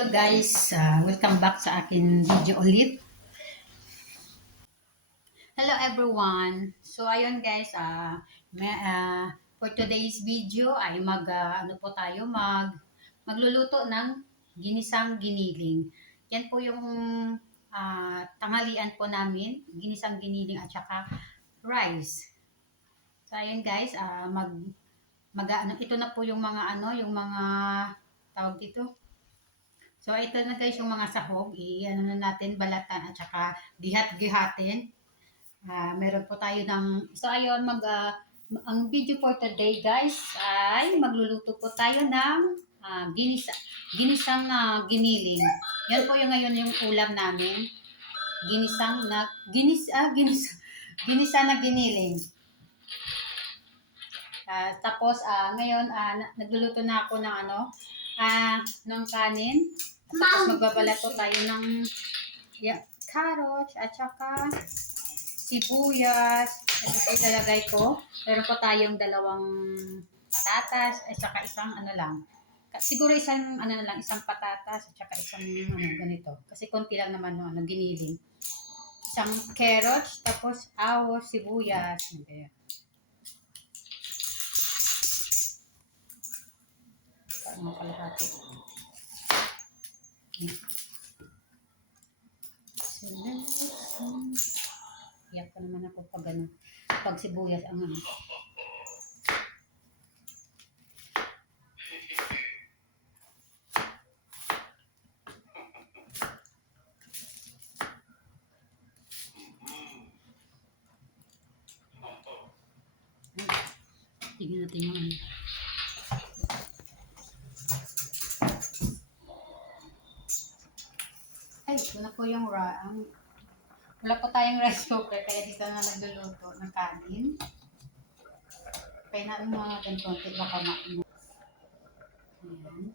Hello guys, welcome back sa akin video ulit. Hello everyone. So ayun guys, for today's video ay ano po tayo magluluto ng ginisang giniling. Yan po yung tanghalian po namin, ginisang giniling at saka rice. So ayun guys, ito na po yung mga yung mga tawag dito. So, ito na guys yung mga sahog. I-ano na natin, balatan at saka gihat-gihatin. Meron po tayo ng... So, ayun, ang video for today guys ay magluluto po tayo ng ginisang giniling. Yan po yung ngayon yung ulam namin. Ginisa na giniling. Tapos, ngayon, nagluluto na ako ng ng kanin. Tapos magbabalat po tayo ng carrots at saka sibuyas. Ito po ilalagay ko. Meron po tayong dalawang patatas at saka isang lang. Siguro isang isang patatas at saka isang ganito. Kasi konti lang naman giniling. Isang carrots, tapos sibuyas. Okay. Mga kalahati. Iyak pa naman ako pag sibuyas ang tignan natin yung ito na po yung wala po tayong rice cooker, kaya dito na nagluluto ng kanin. Kaya natin mga ganito, baka Ayan.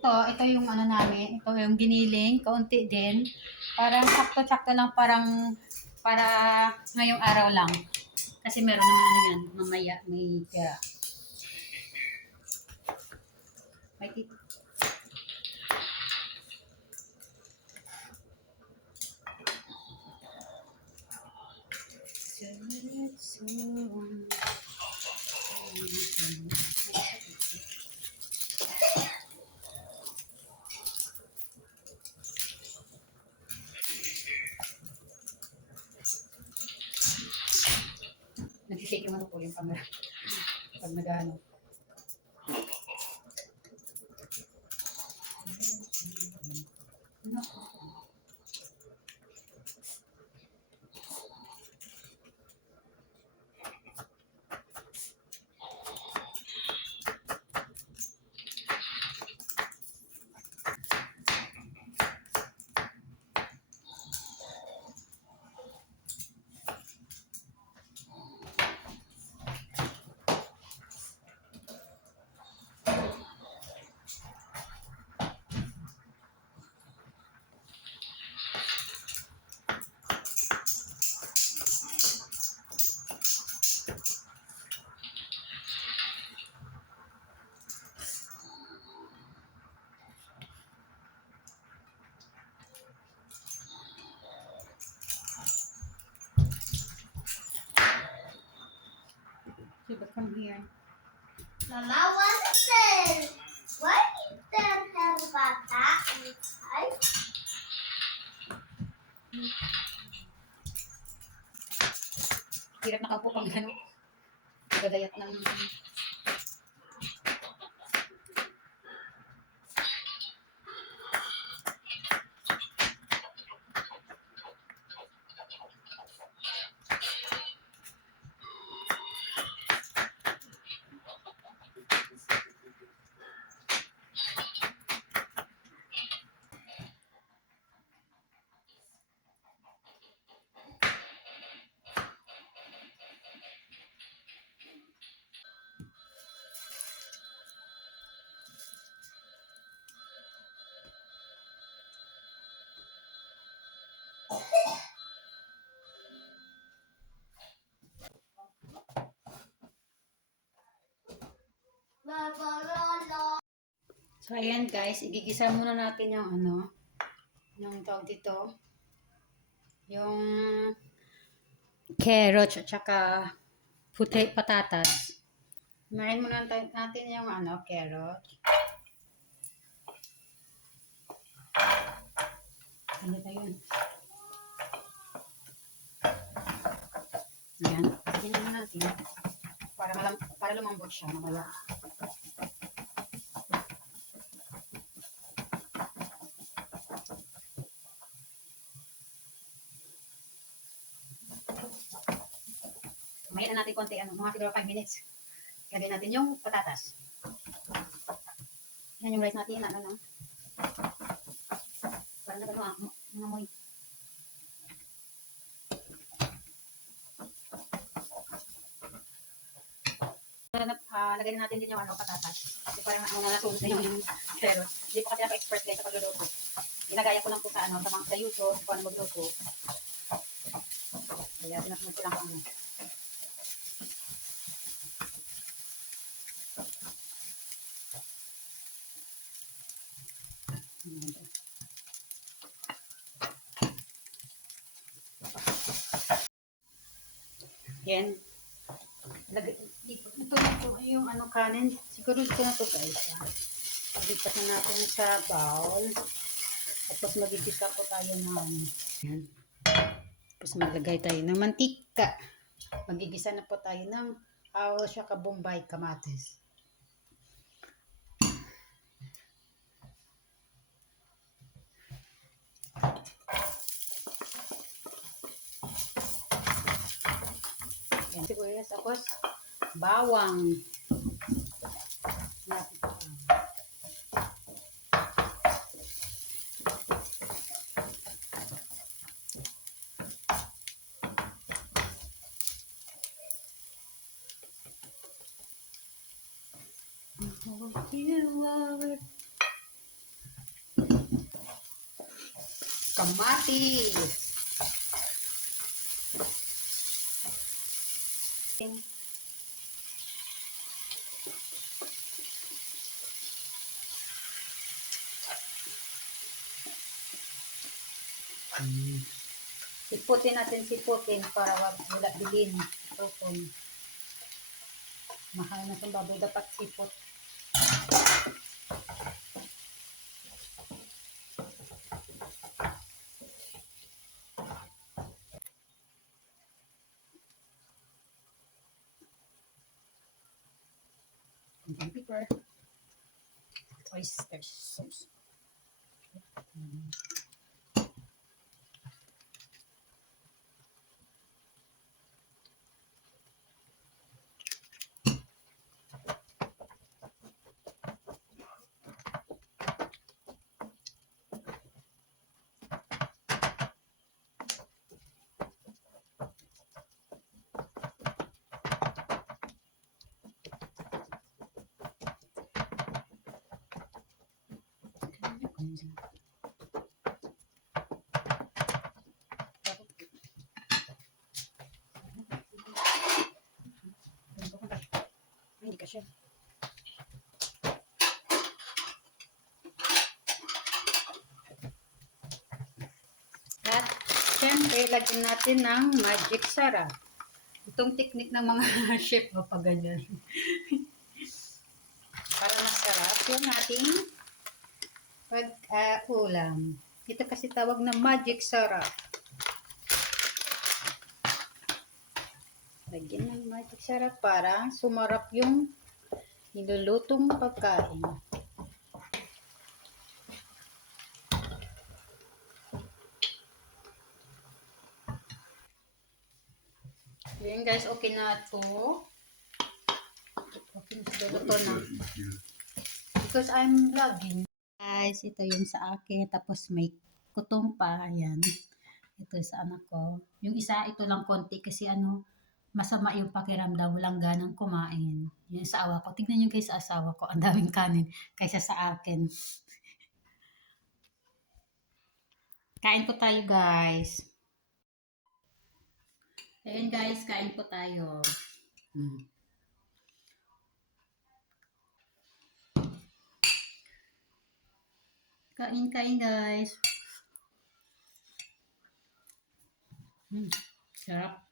Ito yung namin, ito yung giniling, kaunti din. Parang sakto-sakto lang, para ngayong araw lang. Kasi meron naman yan, mamaya may pera. May tito. Nagsisake naman po yung camera pag nag-ano. From here. Mama, what is this? Why did that have about that inside? Hirap nakaupo pang gadayat ng So, ayan guys, igigisa muna natin yung ano, yung tawag dito, yung carrots at saka patatas. Kumain muna natin yung ano, carrot. Ano ba yun? Ayan, tingnan na natin. Para lumambot siya, mamaya. Kumain na natin konti, ano, mga siguro 5 minutes. Lagay natin yung patatas. Yan yung rice natin, ano lang. Parang nagano ah, mga amoy. Lagay na natin din yung ano, patatas. Kasi parang ano na nasunod na yung carrots. Hindi pa kasi ako expert guys sa pagluluto. Ginagaya ko lang po sa ano, sa YouTube, kung ano magluto. Kaya sinasunod ko lang kung ano. Yan. Ito na po yung ano kanin. Siguro ito na to guys. Pagdipat na natin sa bowl. Tapos magigisa po tayo ng ano. Yan. Tapos maglagay tayo ng mantika. Magigisa na po tayo ng siya Bombay kamatis. Yan, sibuyas. Tapos bawang. Kamatis. Siputin natin para wala bilin. Mahal na itong baboy, dapat sipot. Konting pepper. Oyster sauce. Hindi ka siya. At syempre, lagyan natin ng magic sarap. Itong technique ng mga chef o pag ganyan. Para masarap yung ating ulam. Ito kasi tawag na magic sarap. Lagyan ng magic sarap para sumarap yung nilulutong pagkain. Yun guys, okay na to. Okay na luto na. Because I'm vlogging. Guys, ito yung sa akin. Tapos may kutong pa. Ayan. Ito sa anak ko. Yung isa, ito lang konti kasi ano, masama yung pakiramdam. Walang ganang kumain. Yan sa awa ko. Tignan nyo guys sa asawa ko. Ang daming kanin kaysa sa akin. Kain po tayo guys. Ayan guys, kain po tayo. Kain guys. Sarap.